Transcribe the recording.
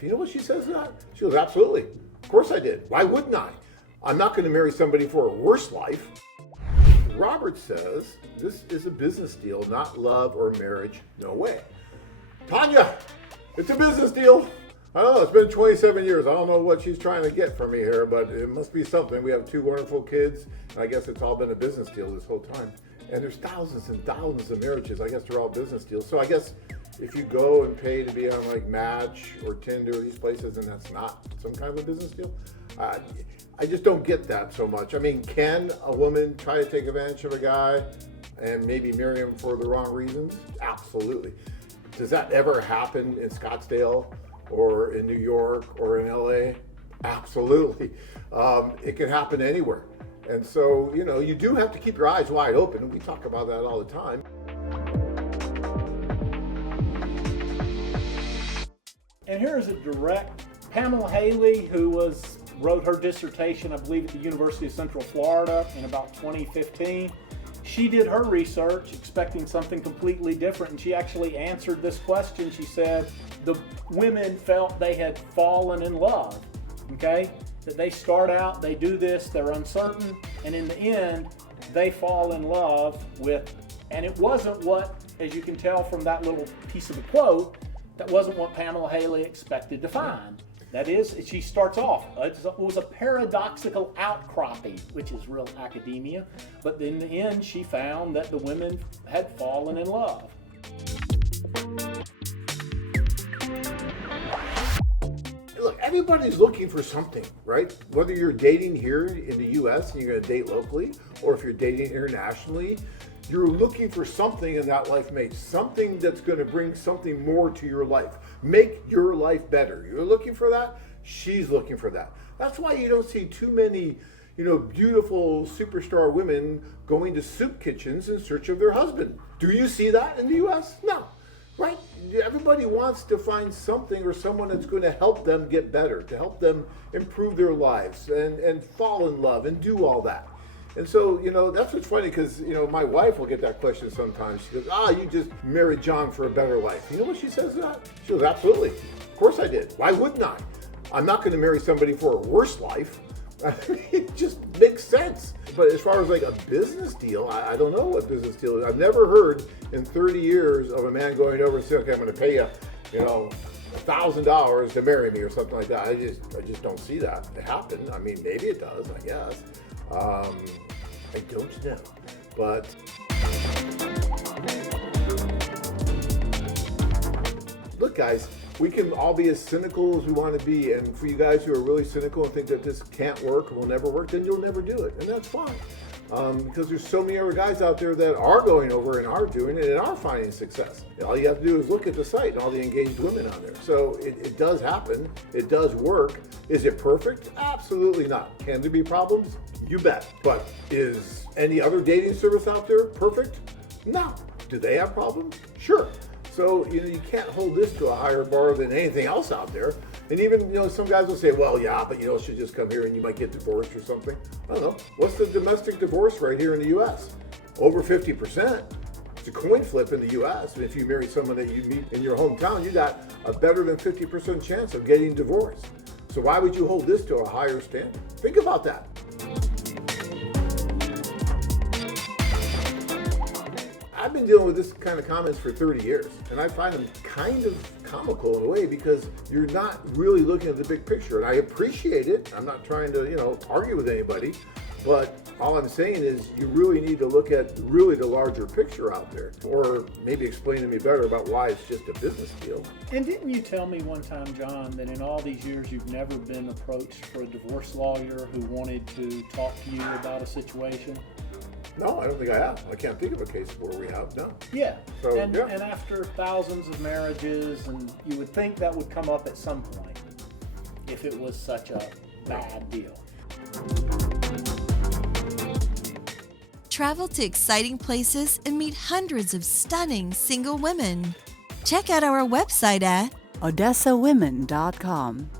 You know what she says to that? She goes, absolutely. Of course I did. Why wouldn't I? I'm not going to marry somebody for a worse life. Robert says, this is a business deal, not love or marriage. No way. Tanya, it's a business deal. I don't know, it's been 27 years. I don't know what she's trying to get from me here, but it must be something. We have 2 wonderful kids, and I guess it's all been a business deal this whole time. And there's thousands and thousands of marriages. I guess they're all business deals. So I guess if you go and pay to be on like Match or Tinder, these places, and that's not some kind of a business deal, I just don't get that so much. I mean, can a woman try to take advantage of a guy and maybe marry him for the wrong reasons? Absolutely. Does that ever happen in Scottsdale or in New York or in LA? Absolutely. It can happen anywhere. And so, you know, you do have to keep your eyes wide open. We talk about that all the time. And here is a direct Pamela Haley, who wrote her dissertation, I believe, at the University of Central Florida in about 2015. She did her research expecting something completely different, and she actually answered this question. She said the women felt they had fallen in love, okay? That they start out, they do this, they're uncertain, and in the end, they fall in love with, and it wasn't what, as you can tell from that little piece of the quote, that wasn't what Pamela Haley expected to find. That is, she starts off, it was a paradoxical outcropping, which is real academia, but in the end she found that the women had fallen in love. Look, everybody's looking for something, right? Whether you're dating here in the US and you're going to date locally, or if you're dating internationally, you're looking for something in that life mate, something that's going to bring something more to your life, make your life better. You're looking for that. She's looking for that. That's why you don't see too many, beautiful superstar women going to soup kitchens in search of their husband. Do you see that in the US? No, right? Everybody wants to find something or someone that's going to help them get better, to help them improve their lives and fall in love and do all that. And so, that's what's funny because, my wife will get that question sometimes. She goes, you just married John for a better life. You know what she says to that? She goes, absolutely. Of course I did. Why wouldn't I? I'm not going to marry somebody for a worse life. It just makes sense. But as far as like a business deal, I don't know what business deal is. I've never heard in 30 years of a man going over and saying, okay, I'm going to pay you, $1,000 to marry me or something like that. I just don't see that happen. I mean, maybe it does, I guess. I don't know, but look, guys, we can all be as cynical as we want to be, and for you guys who are really cynical and think that this can't work or will never work, then you'll never do it, and that's fine. Because there's so many other guys out there that are going over and are doing it and are finding success. And all you have to do is look at the site and all the engaged women on there. So it does happen. It does work. Is it perfect? Absolutely not. Can there be problems? You bet. But is any other dating service out there perfect? No. Do they have problems? Sure. So, you can't hold this to a higher bar than anything else out there. And even, some guys will say, well, yeah, but, she'll just come here and you might get divorced or something. I don't know. What's the domestic divorce rate here in the U.S.? Over 50%. It's a coin flip in the U.S. And if you marry someone that you meet in your hometown, you got a better than 50% chance of getting divorced. So why would you hold this to a higher standard? Think about that. I've been dealing with this kind of comments for 30 years, and I find them kind of comical in a way because you're not really looking at the big picture. And I appreciate it. I'm not trying to, argue with anybody, but all I'm saying is you really need to look at really the larger picture out there, or maybe explain to me better about why it's just a business deal. And didn't you tell me one time, John, that in all these years you've never been approached for a divorce lawyer who wanted to talk to you about a situation? No, I don't think I have. I can't think of a case where we have, no. Yeah, So, and yeah. after thousands of marriages, and you would think that would come up at some point if it was such a bad deal. Travel to exciting places and meet hundreds of stunning single women. Check out our website at OdessaWomen.com.